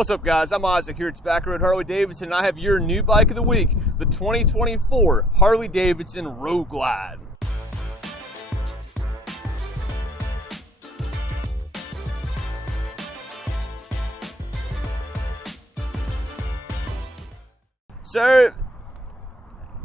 What's up, guys? I'm Isaac here at Back Road Harley-Davidson, and I have your new bike of the week, the 2024 Harley-Davidson Road Glide. So,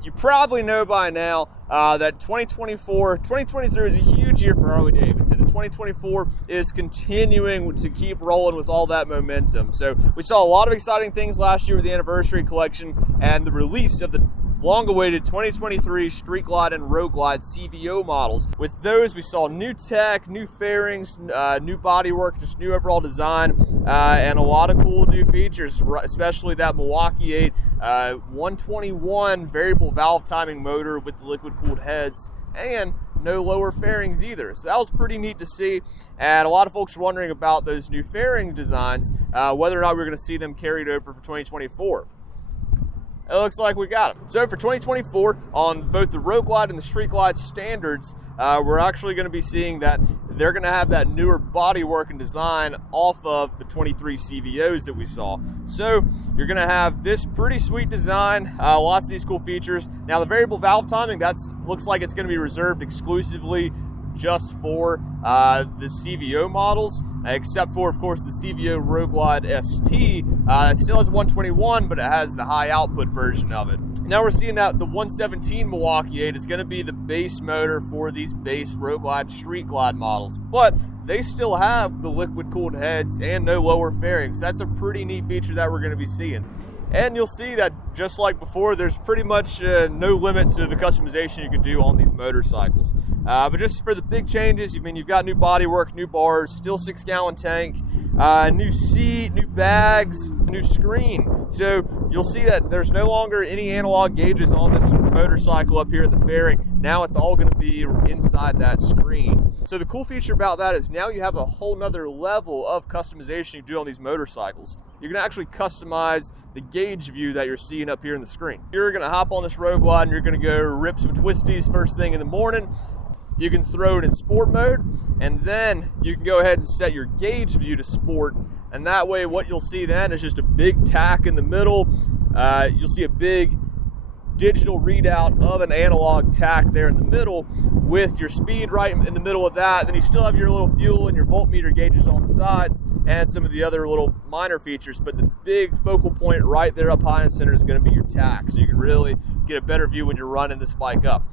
you probably know by now that 2023 is a huge year for Harley-Davidson, and 2024 is continuing to keep rolling with all that momentum. So we saw a lot of exciting things last year with the anniversary collection and the release of the long-awaited 2023 Street Glide and Road Glide CVO models. With those, we saw new tech, new fairings, new bodywork, just new overall design, and a lot of cool new features, especially that Milwaukee 8 121 variable valve timing motor with the liquid-cooled heads, and no lower fairings either. So that was pretty neat to see, and a lot of folks were wondering about those new fairing designs, whether or not we we're going to see them carried over for 2024. It looks like we got them. So for 2024, on both the Road Glide and the Street Glide standards, we're actually going to be seeing that they're going to have that newer bodywork and design off of the 23 CVOs that we saw. So you're going to have this pretty sweet design, lots of these cool features. Now the variable valve timing, looks like it's going to be reserved exclusively just for the CVO models, except for, of course, the CVO Road Glide ST. It still has 121, but it has the high output version of it. Now we're seeing that the 117 Milwaukee 8 is going to be the base motor for these base Road Glide, Street Glide models, but they still have the liquid cooled heads and no lower fairings. That's a pretty neat feature that we're going to be seeing. And you'll see that, just like before, there's pretty much no limits to the customization you can do on these motorcycles. But just for the big changes, you've got new bodywork, new bars, still 6-gallon tank, new seat, new bags, new screen. So you'll see that there's no longer any analog gauges on this motorcycle up here in the fairing. Now it's all going to be inside that screen. So the cool feature about that is now you have a whole nother level of customization you do on these motorcycles. You're going to actually customize the gauge view that you're seeing up here in the screen. You're going to hop on this Road Glide and you're going to go rip some twisties first thing in the morning. You can throw it in sport mode, and then you can go ahead and set your gauge view to sport, and that way what you'll see then is just a big tack in the middle. You'll see a big digital readout of an analog tack there in the middle with your speed right in the middle of that. Then you still have your little fuel and your voltmeter gauges on the sides and some of the other little minor features, but the big focal point right there up high in the center is going to be your tack, so you can really get a better view when you're running this bike up.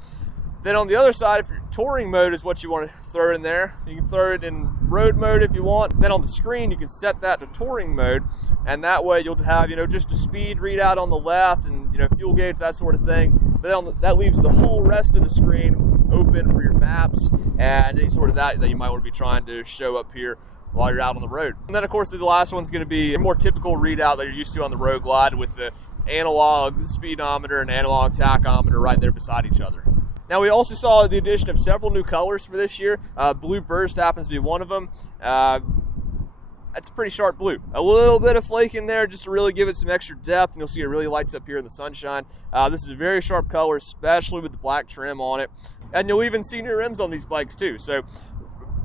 Then on the other side, if your touring mode is what you want to throw in there, you can throw it in road mode if you want. Then on the screen, you can set that to touring mode, and that way you'll have, just a speed readout on the left and, fuel gauge, that sort of thing. But then that leaves the whole rest of the screen open for your maps and any sort of that you might want to be trying to show up here while you're out on the road. And then, of course, the last one's going to be a more typical readout that you're used to on the Road Glide with the analog speedometer and analog tachometer right there beside each other. Now, we also saw the addition of several new colors for this year. Blue Burst happens to be one of them. That's pretty sharp blue. A little bit of flake in there just to really give it some extra depth, and you'll see it really lights up here in the sunshine. This is a very sharp color, especially with the black trim on it. And you'll even see new rims on these bikes too. So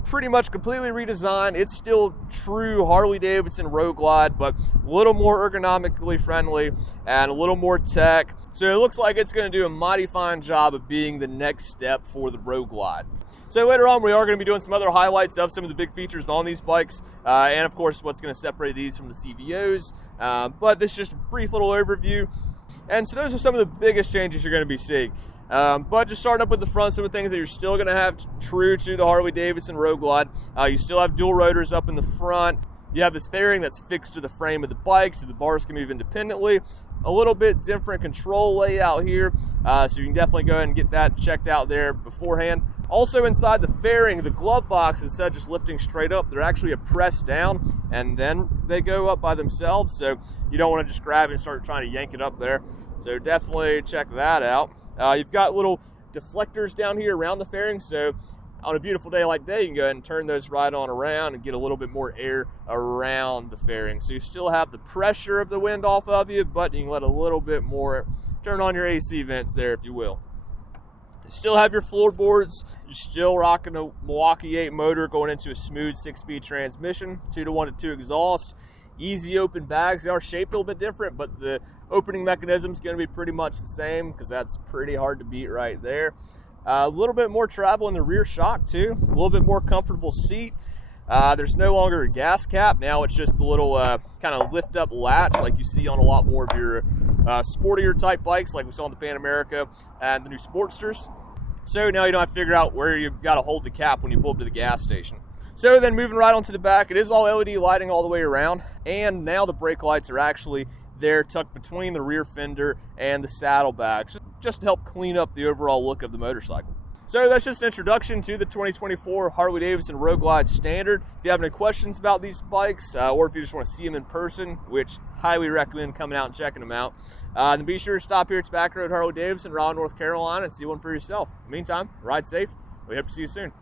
pretty much completely redesigned. It's still true Harley-Davidson Road Glide, but a little more ergonomically friendly and a little more tech. So it looks like it's going to do a mighty fine job of being the next step for the Road Glide. So later on, we are going to be doing some other highlights of some of the big features on these bikes, and of course, what's going to separate these from the CVOs. But this is just a brief little overview. And so those are some of the biggest changes you're going to be seeing. But just starting up with the front, some of the things that you're still going to have true to the Harley-Davidson Road Glide. You still have dual rotors up in the front. You have this fairing that's fixed to the frame of the bike, so the bars can move independently. A little bit different control layout here, so you can definitely go ahead and get that checked out there beforehand. Also inside the fairing, the glove box, instead of just lifting straight up, they're actually a press down, and then they go up by themselves, so you don't want to just grab it and start trying to yank it up there. So definitely check that out. You've got little deflectors down here around the fairing, so on a beautiful day like today, you can go ahead and turn those right on around and get a little bit more air around the fairing. So you still have the pressure of the wind off of you, but you can let a little bit more, turn on your AC vents there, if you will. You still have your floorboards. You're still rocking a Milwaukee 8 motor going into a smooth 6-speed transmission, 2-to-1-to-2 exhaust. easy open bags. They are shaped a little bit different, but the opening mechanism is going to be pretty much the same because that's pretty hard to beat right there. A little bit more travel in the rear shock too, a little bit more comfortable seat. There's no longer a gas cap. Now it's just a little kind of lift up latch like you see on a lot more of your sportier type bikes like we saw on the Pan America and the new Sportsters. So now you don't have to figure out where you've got to hold the cap when you pull up to the gas station. So then moving right onto the back, it is all LED lighting all the way around, and now the brake lights are actually there tucked between the rear fender and the saddlebags, just to help clean up the overall look of the motorcycle. So that's just an introduction to the 2024 Harley-Davidson Road Glide Standard. If you have any questions about these bikes, or if you just want to see them in person, which highly recommend coming out and checking them out, then be sure to stop here at Back Road Harley-Davidson, Raleigh, North Carolina, and see one for yourself. In the meantime, ride safe. We hope to see you soon.